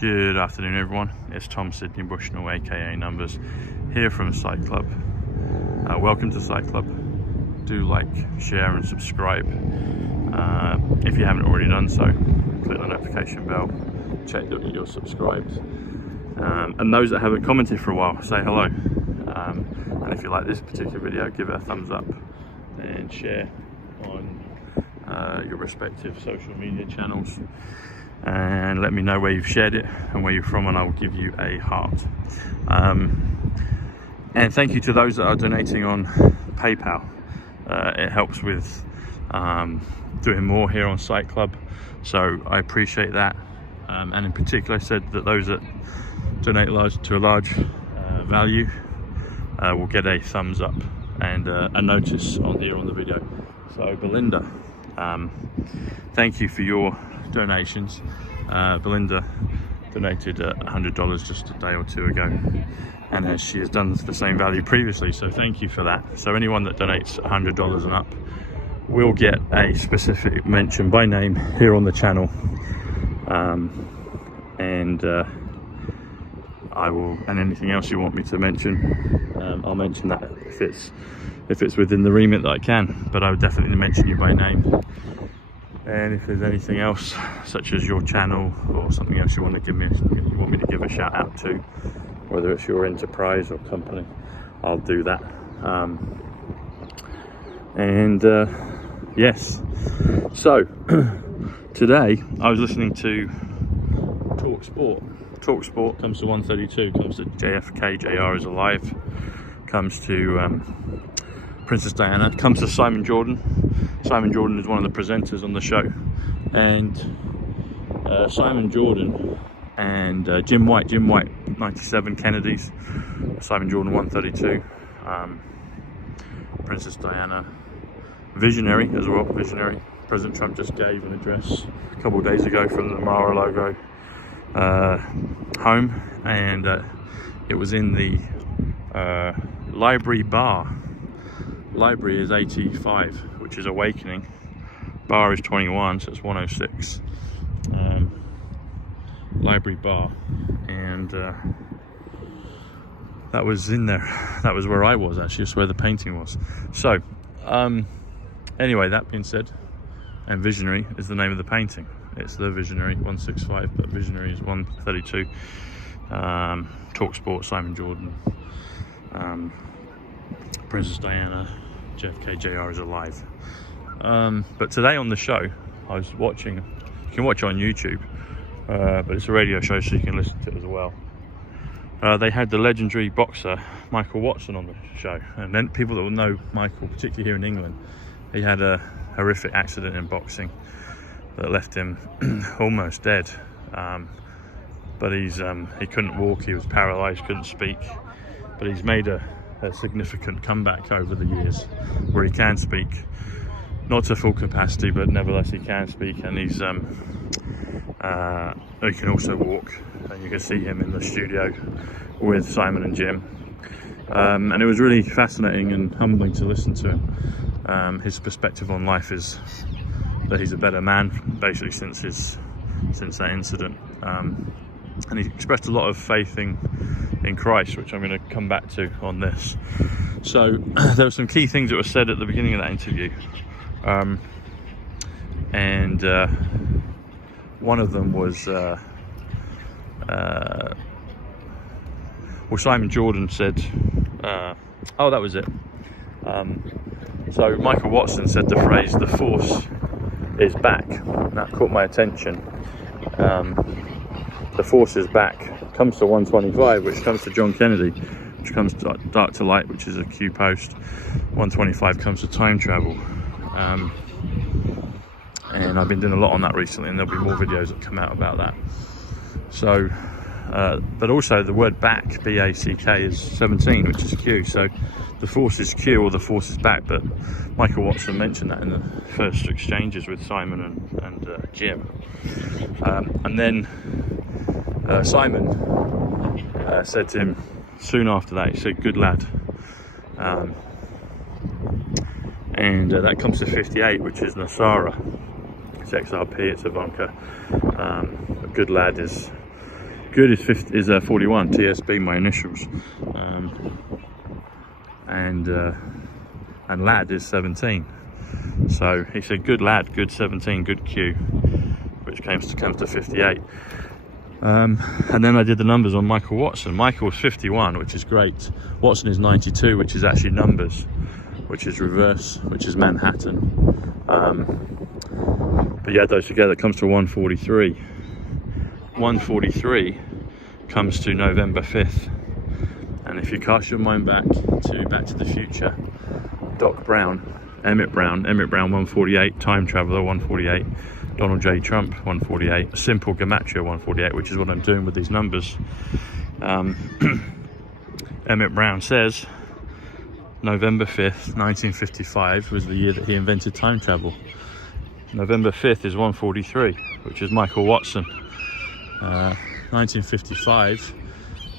Good afternoon everyone, it's Tom Sydney Bushnell aka Numbers here from Sight Club. Welcome to Sight Club. Do like, share and subscribe. If you haven't already done so, click the notification bell, check that you're subscribed. And those that haven't commented for a while, say hello. And if you like this particular video, give it a thumbs up and share on your respective social media channels. And let me know where you've shared it and where you're from, and I will give you a heart. And thank you to those that are donating on PayPal. It helps with doing more here on Sight Club, so I appreciate that. And in particular, I said that those that donate to a large value will get a thumbs up and a notice on here on the video. So Belinda, thank you for your donations. Belinda donated $100 just a day or two ago, and she has done the same value previously, so thank you for that. So anyone that donates $100 and up will get a specific mention by name here on the channel, and I will, and anything else you want me to mention, I'll mention that if it's within the remit that I can, but I would definitely mention you by name. And if there's anything else, such as your channel or something else you want me to give a shout out to, whether it's your enterprise or company, I'll do that. Yes, so today I was listening to Talk Sport comes to 132, comes to JFK, JR is alive, comes to Princess Diana, comes to Simon Jordan. Simon Jordan is one of the presenters on the show, and Simon Jordan and Jim White 97 Kennedys, Simon Jordan 132, Princess Diana, visionary as well, visionary. President Trump just gave an address a couple of days ago from the Mar-a-Lago home, and it was in the library bar. Library is 85, which is Awakening. Bar is 21, so it's 106. Library bar, and that was in there. That was where I was actually. That's where the painting was. So, anyway, that being said, and Visionary is the name of the painting. It's the Visionary 165, but Visionary is 132. Talk Sport, Simon Jordan, Princess Diana, JFK, JR is alive. But today on the show, I was watching, you can watch it on YouTube, but it's a radio show, so you can listen to it as well. They had the legendary boxer Michael Watson on the show, and then people that will know Michael, particularly here in England, he had a horrific accident in boxing that left him almost dead. But he couldn't walk, he was paralysed, couldn't speak, but he's made a significant comeback over the years where he can speak, not to full capacity, but nevertheless he can speak, and he can also walk, and you can see him in the studio with Simon and Jim, and it was really fascinating and humbling to listen to him. His perspective on life is that he's a better man basically since that incident, and he expressed a lot of faith in Christ, which I'm going to come back to on this. So there were some key things that were said at the beginning of that interview, and one of them was Simon Jordan said, oh, that was it. So Michael Watson said the phrase, "the force is back." That caught my attention. The force is back comes to 125, which comes to John Kennedy, which comes to Dark to Light, which is a Q post. 125 comes to time travel, and I've been doing a lot on that recently, and there'll be more videos that come out about that. So but also the word back, B-A-C-K, is 17, which is Q, so the force is Q, or the force is back. But Michael Watson mentioned that in the first exchanges with Simon and Jim, and then Simon said to him soon after that, he said, "Good lad," and that comes to 58, which is Nasara. It's XRP, it's Ivanka. A good lad is good is 41, TSB, my initials. And lad is 17. So he said good lad, good 17, good Q, which comes to 58. And then I did the numbers on Michael Watson. Michael was 51, which is great. Watson is 92, which is actually numbers, which is reverse, which is Manhattan. But you add those together, it comes to 143. 143 comes to November 5th. And if you cast your mind back to the Future, Doc Brown, Emmett Brown 148, Time Traveler 148, Donald J. Trump 148, Simple Gematria 148, which is what I'm doing with these numbers. Emmett Brown says November 5th, 1955 was the year that he invented time travel. November 5th is 143, which is Michael Watson. 1955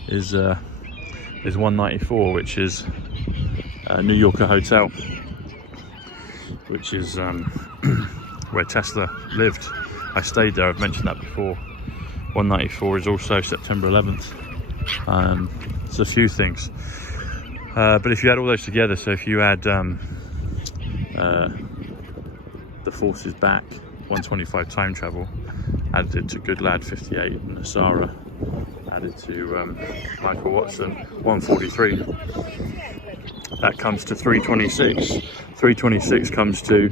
is 194, which is New Yorker Hotel, which is where Tesla lived. I stayed there, I've mentioned that before. 194 is also September 11th. It's a few things. But if you add all those together, so if you add the forces back, 125 time travel, added it to Good Lad 58, and Asara, added to Michael Watson 143, that comes to 326. 326 comes to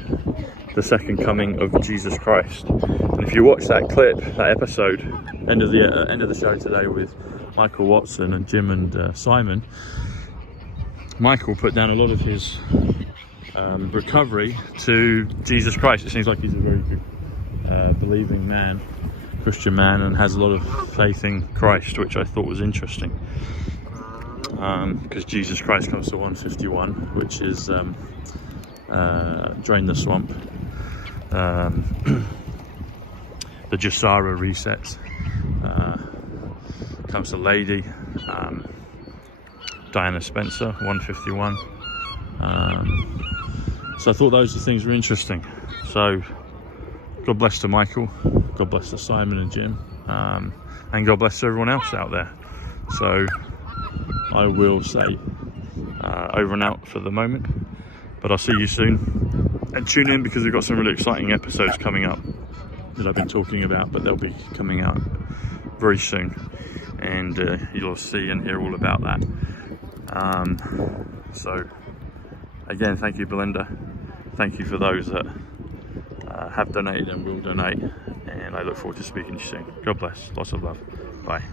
the second coming of Jesus Christ. And if you watch that clip, that episode, end of the show today with Michael Watson and Jim and Simon, Michael put down a lot of his recovery to Jesus Christ. It seems like he's a very good believing man, Christian man, and has a lot of faith in Christ, which I thought was interesting, because Jesus Christ comes to 151, which is Drain the Swamp. The Jasara resets, comes to Lady, Diana Spencer 151. So I thought those things were interesting. So God bless to Michael, God bless to Simon and Jim, and God bless to everyone else out there. So I will say over and out for the moment, but I'll see you soon. And tune in, because we've got some really exciting episodes coming up that I've been talking about, but they'll be coming out very soon, and you'll see and hear all about that. So again, thank you, Belinda. Thank you for those that have donated and will donate, and I look forward to speaking to you soon. God bless. Lots of love. Bye.